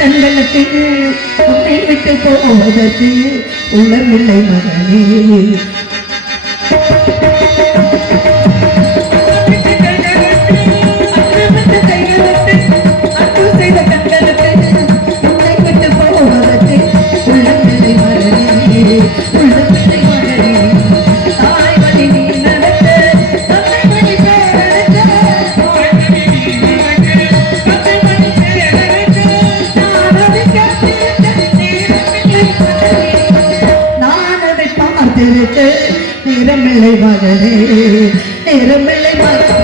கண்களுக்கு உன்னை விட்டு போவதற்கு உள்ளமில்லை மகனே. நேரமில்லை மகனே, நேரமில்லை மகனே.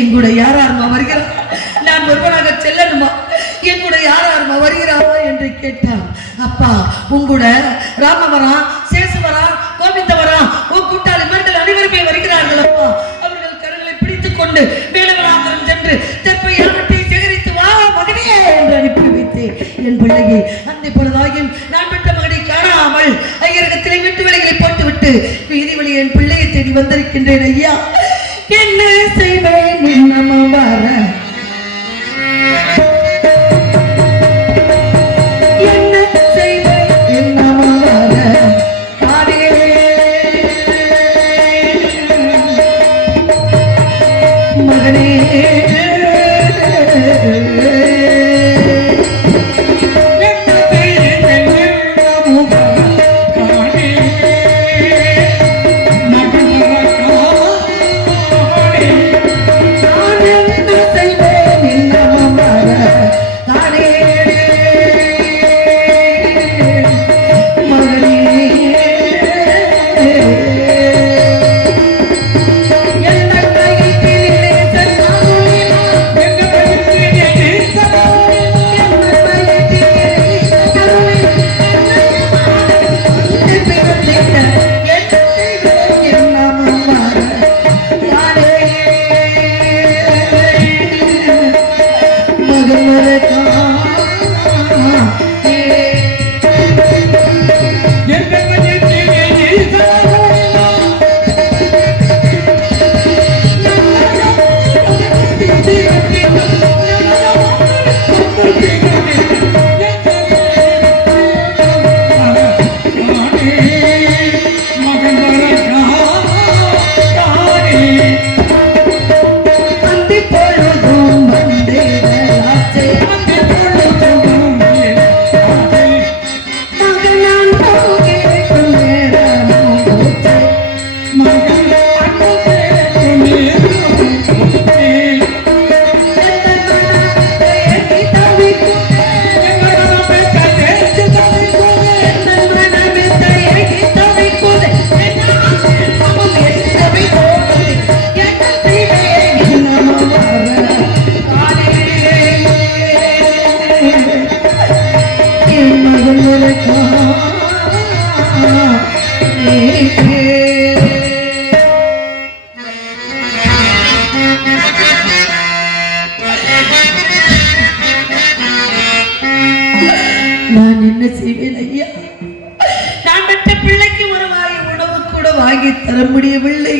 எங்கூட யாராருமா வருகிறா? நான் ஒருவனாக செல்லணுமா? எங்கூட யாராருமா வருகிறாரா என்று கேட்டார். அப்பா, உங்கூட ராமவரா, சேசுவரா, கோவிந்தவரா, உன் கூட்டாளி மர்கள் அனைவருமே வருகிறார்கள் அப்பா. அவர்கள் கரங்களை பிடித்துக் கொண்டு வேலவராமரம் சென்று தெப்பை யாவற்றை சேகரித்து வா மகனே என்று அனுப்பி வைத்தேன். என் பிள்ளையை அந்த பொழுதாகியும் நான் பெற்ற மகனை காணாமல் ஐயரகத்திலே விட்டு விலைகளை போட்டுவிட்டு வீதி வழி என் பிள்ளையை தேடி வந்திருக்கின்றேன். ஐயா, என்ன செய்வேன் இன்னமும் வர? என்ன செய்வேன் இன்னமும் வர? மகனே say வாங்கி தர முடியவில்லை.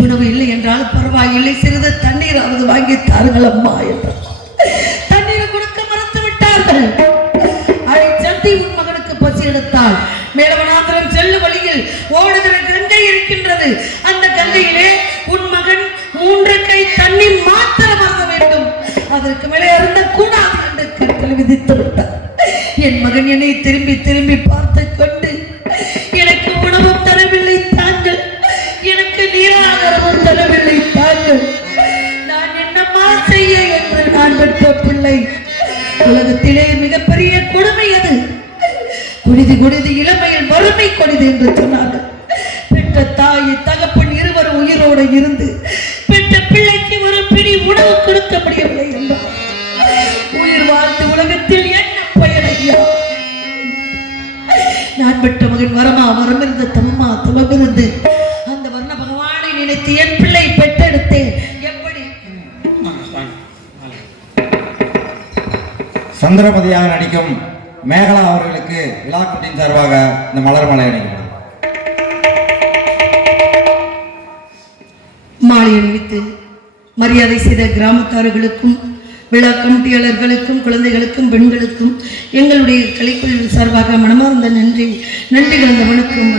உணவு இல்லை என்றால் பரவாயில்லை, சிறிது தண்ணீராவது வாங்கி தாருங்கள் அம்மா என்றார். தண்ணீர் கொடுக்க மறுத்து விட்டார்கள். அதை சந்தி உன் மகனுக்கு பசி எடுத்தால் மேலவனாந்திரம் செல்லும் வழியில் ஓடுகிற கங்கை இருக்கின்றது. அந்த கங்கையிலே உன் மகன் 3 கை தண்ணீர் மாத்திரம் அருந்த வேண்டும், அதற்கு மேலே அருந்த கூடாது என்று கட்டளை விதித்து விட்டார். என் மகன் என்னை திரும்பி திரும்பி பார்த்து கொண்டு, எனக்கு உணவும் தரவில்லை தாங்கள், எனக்கு நீராகாரமும் தரவில்லை தாங்கள், நான் என்னம்மா செய்ய என்று நான் பெற்ற பிள்ளை. உலகத்திலே மிகப்பெரிய கொடுமை அது. குடிது குடிது இளமையில் வறுமை கொடிது என்று சொன்னார்கள். பெற்ற தாய் தகப்பன் இருவரும் உயிரோடு இருந்து பெற்ற பிள்ளைக்கு ஒரு பிடி உணவு கொடுக்க முடியவில்லை என்றார். உயிர் வாழ்ந்து உலகத்தில் என்ன பயனையா? நான் பெற்ற மகன் வரமா வரமிருந்து தம்மா தவமிருந்து அந்த வர்ண பகவானை நினைத்து என் பிள்ளை பெற்றெடுத்தேன். எப்படி சந்திரபதியாக நடிக்கும் மேகலா அவர்களுக்கு விழாக்குட்டின் சார்பாக இந்த மலர் மாலை அணிக்கப்படும். மாலை அணிவித்து மரியாதை செய்த கிராமத்தார்களுக்கும் விழா கமிட்டியாளர்களுக்கும் குழந்தைகளுக்கும் பெண்களுக்கும் எங்களுடைய கலைக்குழு சார்பாக மனமார்ந்த நன்றி கலந்த வணக்கம்.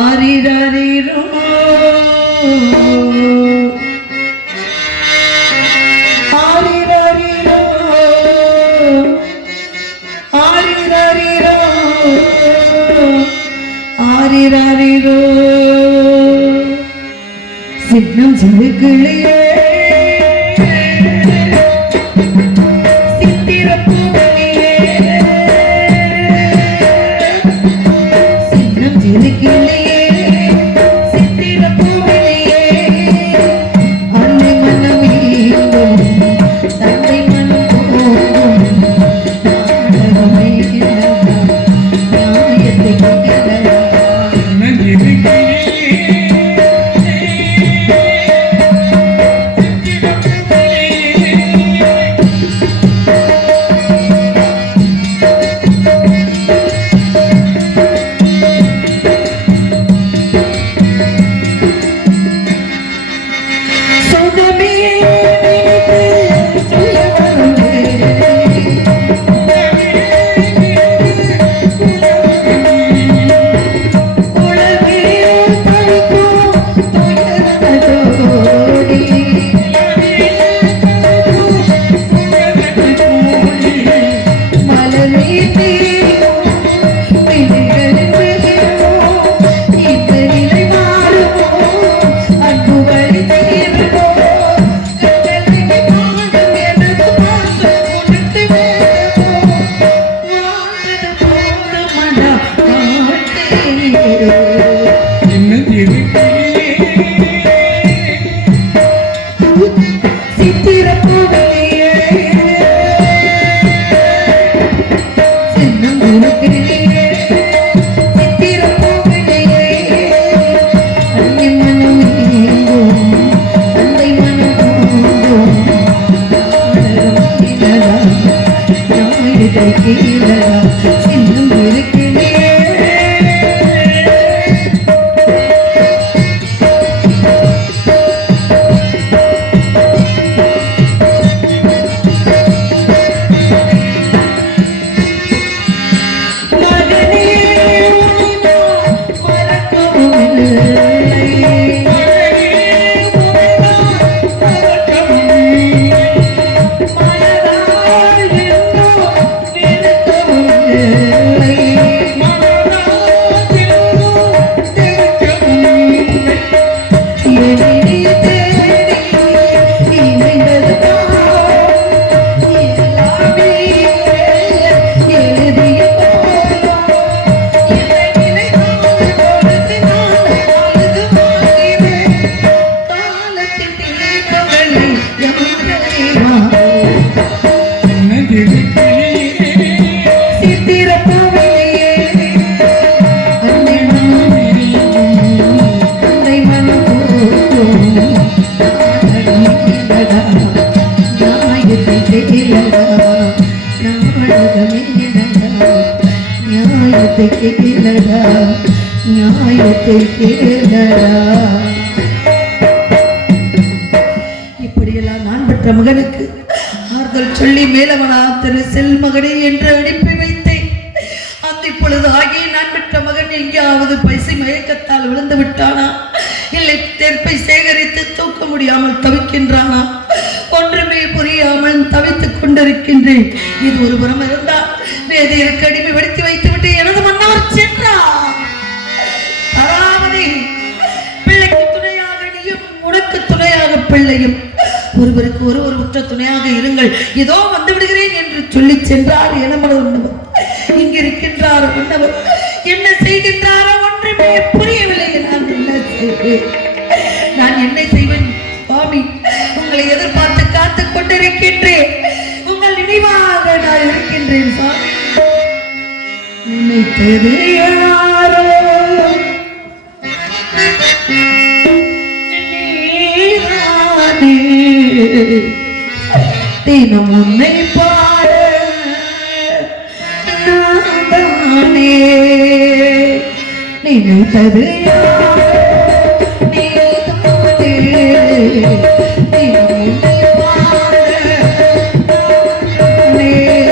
ஆரிராரிரோ ஆரிராரிரோ சின்னம் சிறுகிளியே சித்திரப்பூவலியே சின்னம் சிறுகிளியே சித்திரப்பூவலியே அன்னை மனம் ஏங்கும் தந்தை மனம் போகும் நாடகமே நாயத்தை நியாயத்தை கேளடா, நியாயத்தை கேளடா. இப்படியெல்லாம் நான் பெற்ற மகனுக்கு ஆறுதல் சொல்லி மேலவனா திரு செல்மகனே என்று அனுப்பி வைத்தேன். அந்த இப்பொழுது ஆகிய நான் பெற்ற மகன் எங்கேயாவது பைசை மயக்கத்தால் விழுந்து விட்டானா, இல்லை தெற்பை சேகரித்து தூக்க முடியாமல் தவிக்கின்றானா, ஒன்றுமே புரியாமல் தவித்துக் கொண்டிருக்கின்றேன். இது ஒரு புறம் இருந்தால் வேதியருக்கு அடிமை வெடித்து வைத்து விட்டு எனது மன்னார் சென்றார். அதாவது பிள்ளைக்கு துணையாக நீயும், உனக்கு துணையாக பிள்ளையும், ஒருவருக்கு ஒருவர் உற்ற துணையாக இருங்கள், ஏதோ வந்து விடுகிறேன் என்று சொல்லி சென்றார். எனமனவர் இங்கு இருக்கின்றார். உன்னவர் என்ன செய்கின்றாரோ ஒன்றுமே புரியவில்லை. நான் என்ன செய்வேன், நான் என்ன செய்வேன் சுவாமி? உங்களை எதிர்பார்த்து காத்துக் கொண்டிருக்கின்றேன். உங்கள் நினைவாக நான் இருக்கின்றேன் சுவாமி. நினைத்தது யாரோ நீதானே, தினம் உன்னை பாட நானே. நினைத்தது யாரோ நீதானே, தினம் உன்னை பாட நானே. நீதானே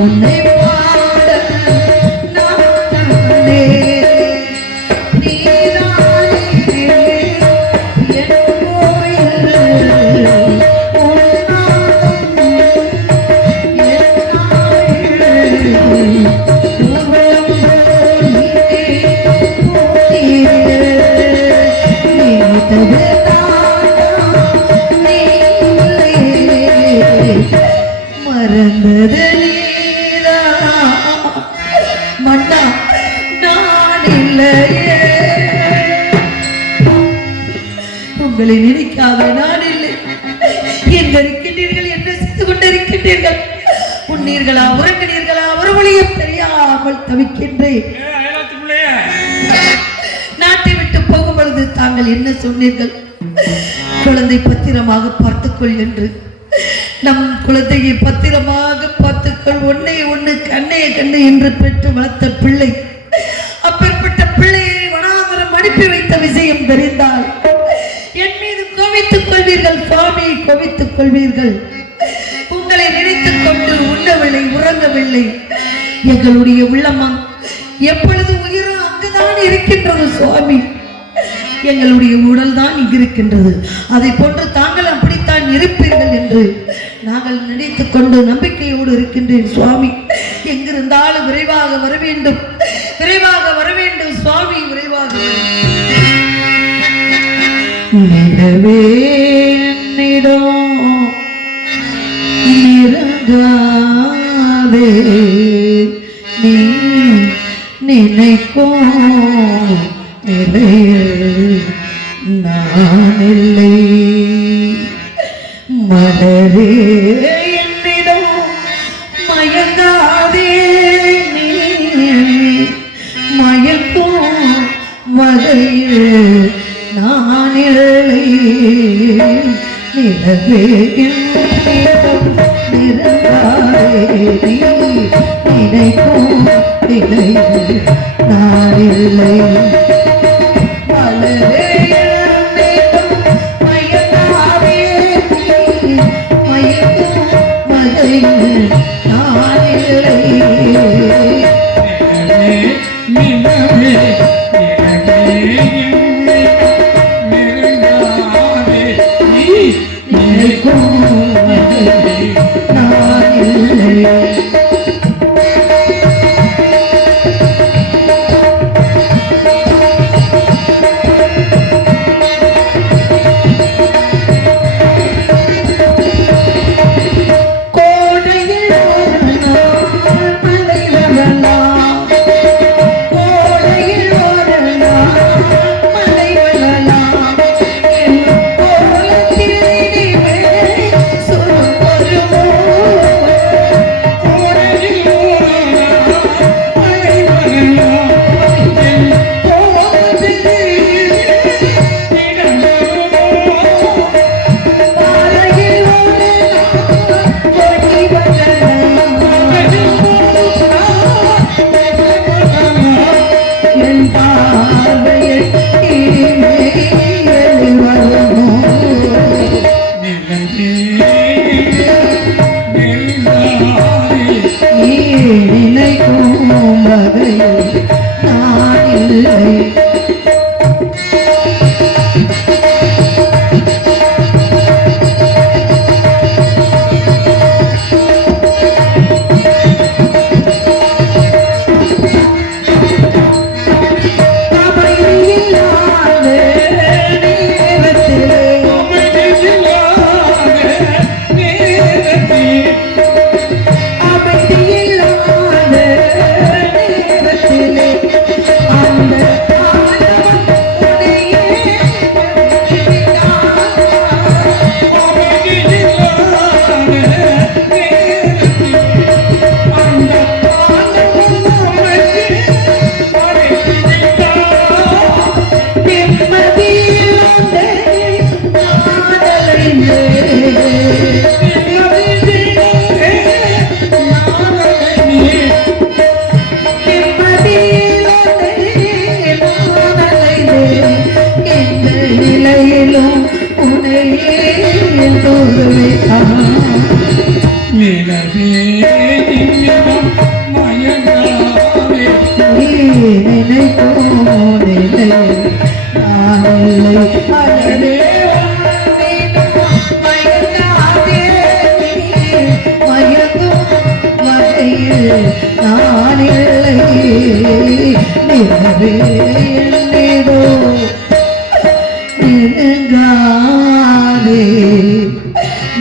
உன்னை பாட நான் உங்களை நினைக்காத நான் இல்லை. எங்க இருக்கின்றீர்கள், என்ன செய்து கொண்டிருக்கின்றீர்கள்? உண்ணீர்களா, உறங்கினீர்களா, ஒரு வழியும் தெரியாமல் தவிக்கின்றேன். நாட்டை விட்டு போகும் பொழுது தாங்கள் என்ன சொன்னீர்கள்? குழந்தை பத்திரமாக பார்த்துக்கொள் என்று. நம் குழந்தையை பத்திரமாக பார்த்துக்கொள், ஒன்னே ஒண்ணு கண்ணையை கண்ணு என்று பெற்று வளர்த்த பிள்ளை. அப்பேற்பட்ட பிள்ளையை வனாந்தரம் அனுப்பி வைத்த விஷயம் தெரிந்தால் என் மீது கோவித்துக் கொள்வீர்கள் சுவாமி, கோவித்துக் கொள்வீர்கள். உங்களை நினைத்துக் கொண்டு உண்ணவில்லை, உறங்கவில்லை. எங்களுடைய உள்ளமா எப்பொழுது உயிரும் அங்குதான் இருக்கின்றது சுவாமி. எங்களுடைய உடல் தான் இங்கு இருக்கின்றது. அதை போன்று தாங்கள் அப்படித்தான் இருப்பீர்கள் என்று நாங்கள் நினைத்துக் கொண்டு நம்பிக்கையோடு இருக்கின்றேன் சுவாமி. எங்கிருந்தாலும் விரைவாக வர வேண்டும், விரைவாக வர வேண்டும் சுவாமி, விரைவாக. நிலவே என்னிடம் நிறங்காதே, நீ நினைக்கும் நிலையில் நான் இல்லை. மலரே என்னிடம் மயங்காதே, நீ மயக்கும் வகையில் நான் இல்லை. நிலவே என்னிடம் நிறங்காதே, நீ நினைக்கும் நிலையில் நான் இல்லை.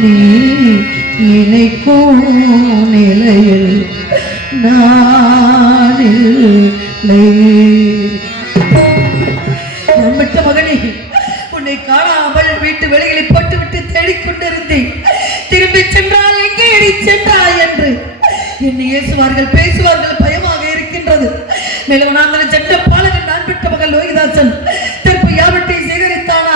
நீ நினைக்கும் நிலையில் நான் இல்லை. நம்மிட்ட மகனே, உன்னை காணாமல் செய்வார்கள் பேசுவார்கள் பயமாக இருக்கின்றது. மேலவனாந்தன சட்டப்பாளகன் நான் பெற்ற மகள் லோகிதாசன் தெற்கு யாவற்றை சேகரித்தானா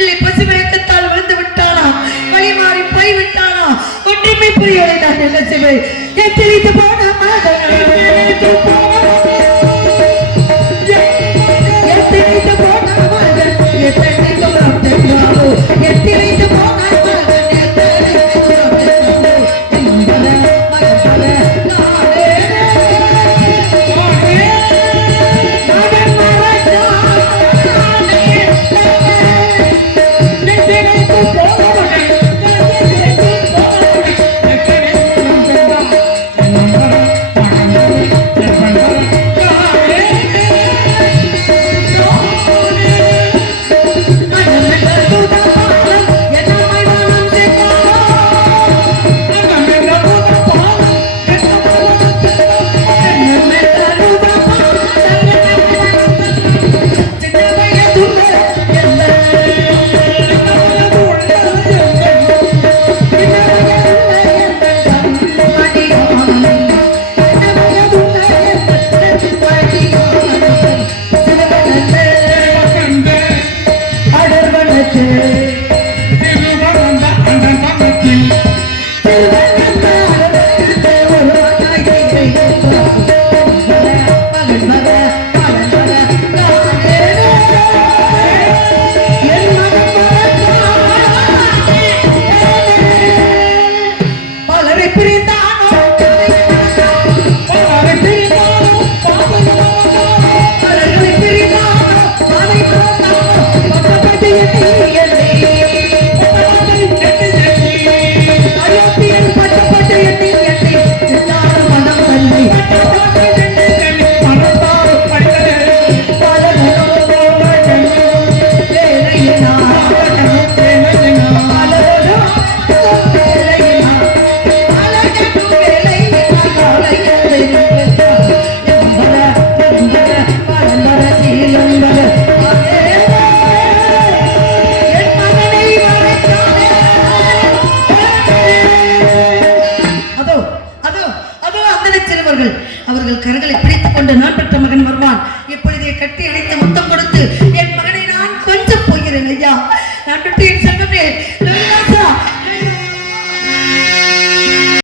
இல்லை பசுமயக்கத்தால் விழுந்து விட்டானா வழி மாறி போய் விட்டானா ஒன்றுமே புரியலை. நான் என்ன செய்வேன்? எத்தனைத்து போன எத்தனைத்து போன எத்தனைத்து போன அவர்கள் கரங்களை பிடித்துக் கொண்டு நான் பெற்ற மகன் வருவான்.